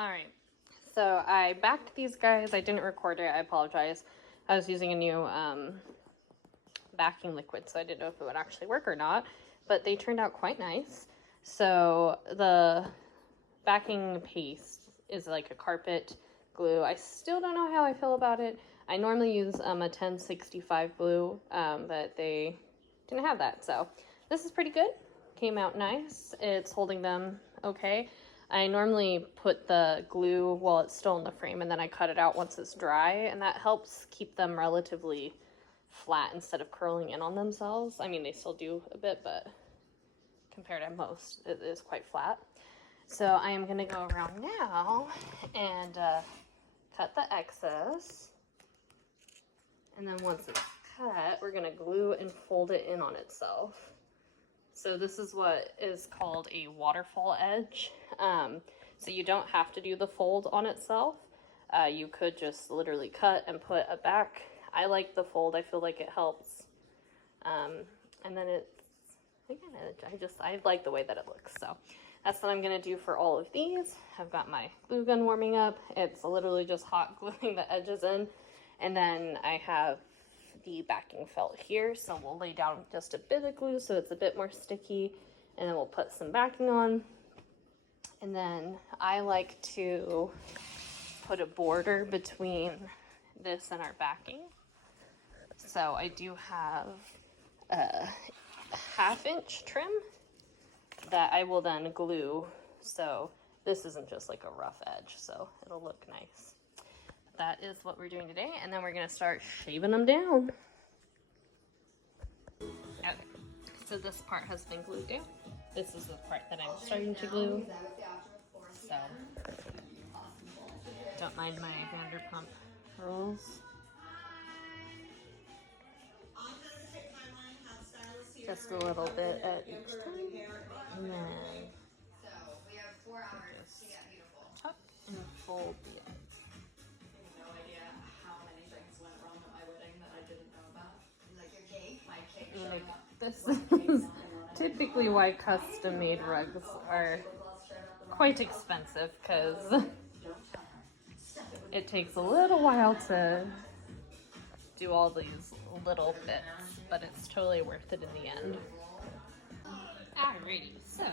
All right, so I backed these guys. I didn't record it. I apologize. I was using a new backing liquid, so I didn't know if it would actually work or not, but they turned out quite nice. So the backing paste is like a carpet glue. I still don't know how I feel about it. I normally use a 1065 glue, but they didn't have that. So this is pretty good. Came out nice. It's holding them okay. I normally put the glue while it's still in the frame and then I cut it out once it's dry, and that helps keep them relatively flat instead of curling in on themselves. I mean, they still do a bit, but compared to most, it is quite flat. So I am gonna go around now and cut the excess. And then once it's cut, we're gonna glue and fold it in on itself. So this is what is called a waterfall edge. So you don't have to do the fold on itself. You could just literally cut and put a back. I like the fold. I feel like it helps. And then it's, again, I like the way that it looks. So that's what I'm gonna do for all of these. I've got my glue gun warming up. It's literally just hot gluing the edges in. And then I have the backing felt here, so we'll lay down just a bit of glue so it's a bit more sticky, and then we'll put some backing on. And then I like to put a border between this and our backing. So I do have a 1/2 inch trim that I will then glue, so this isn't just like a rough edge, so it'll look nice. That is what we're doing today, and then we're gonna start shaving them down. Okay, so this part has been glued down. This is the part that I'm starting to glue. So, don't mind my Vanderpump Rules. Just a little bit at each time. And then just tuck and fold the end. Like, this is typically why custom-made rugs are quite expensive, because it takes a little while to do all these little bits, but it's totally worth it in the end. Alrighty, so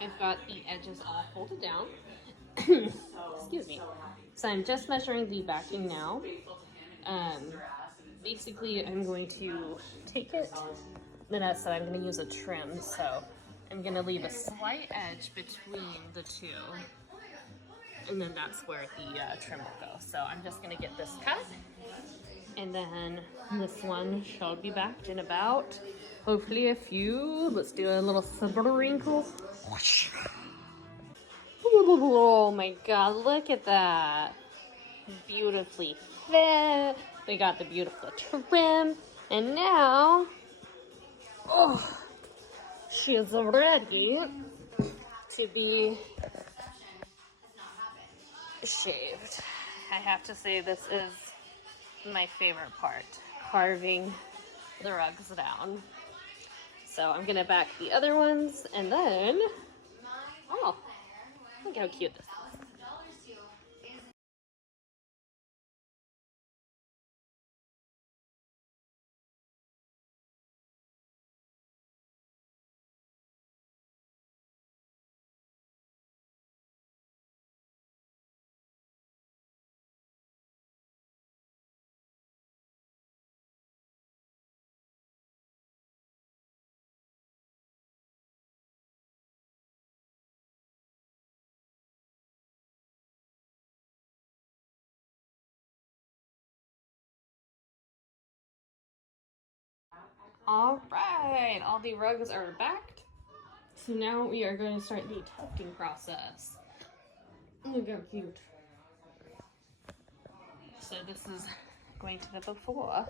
I've got the edges all folded down. Excuse me. So I'm just measuring the backing now. Basically, I'm going to take it, then I said I'm going to use a trim, so I'm going to leave a slight edge between the two, and then that's where the trim will go. So I'm just going to get this cut, and then this one shall be backed in about, hopefully a few, let's do a little sprinkle. Oh my god, look at that. Beautifully fit. We got the beautiful trim, and now, oh, she is ready to be shaved. I have to say, this is my favorite part, carving the rugs down. So I'm gonna back the other ones, and then, oh, look how cute this is. All right, all the rugs are backed. So now we are going to start the tufting process. Look how cute. So this is going to the before.